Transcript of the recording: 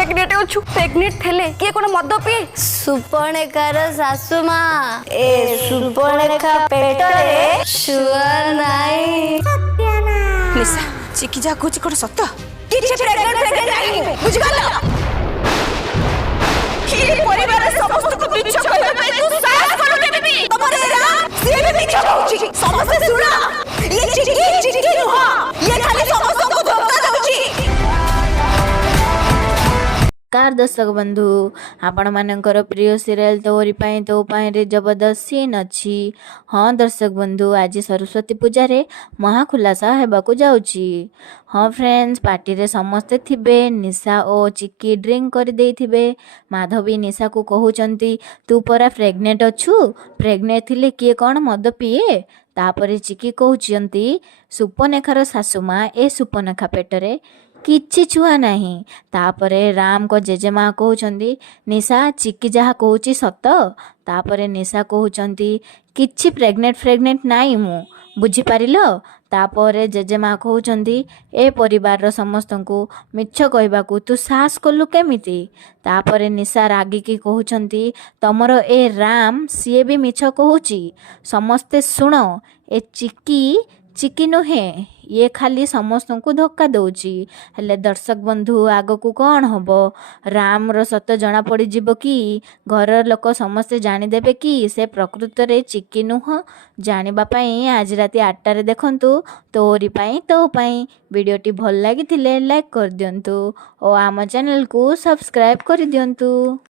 Pregnant अछु pregnant थेले के कोन मद पिए सुपर्णेखार सासु माँ ए सुपर्णेखा पेटरे छुआ नाई निशा चिकी जा कुछ कोन सत्य किछ प्रेग्नेंट नाही बुझ गला ये परिवार समस्त को मिछ कहबे पे तू साहस करू बेबी तमरे राम से भी मिछ कहउची समस्त सुना ये चिकी नुहा ये खाली समस्त को धोखा दउची कार दर्शक बंधु आपण मानकर प्रिय सीरियल तोरी पाई तो पाई रे जबरदस्त सीन अच्छी। हाँ दर्शक बंधु आज सरस्वती पूजा रे महाखुलासा हेबाकू जाउची। हाँ फ्रेंड्स पार्टी रे समस्ते थिबे निशा ओ चिकी ड्रिंक कर देथिबे। माधवी निशा को कहउचंती तू परा प्रेग्नेंट अछु प्रेग्नेंट थिले किए कोन मद पिए तापरे चिकी कहउचंती सुपर्णेखार सासु माँ ए सुपर्णेखा पेटरे किछि छुआ नाही। तापरे राम को जेजेमा कहउचंती निशा चिकी जहा कहउची सत तापरे निशा कहउचंती किछि प्रेग्नेंट नाही मु बुझी पारिलो। तापरे जेजेमा कहउचंती ए परिवार रो समस्तंकु मिछ कहबाकू तू साहस कलु केमिति। तापरे निशा रागिकी कहउचंती तमरो ए राम सिए भी मिछ कहउची समस्ते सुण ए चिकी नुहे ये खाली समस्त को धोखा दौची। हेले दर्शक बंधु आग को कौन हम राम रो सत जना पड़ जीव कि घर लोक समस्ते जानीदेवे कि से प्रकृत रे चिकी नुह जानिबा पई आज राति 8टारे देखंतु तोरी पाई तो पाई। वीडियोटी भल लागिथिले लाइक कर दियंतु और आम चैनल को सब्सक्राइब कर दियंतु।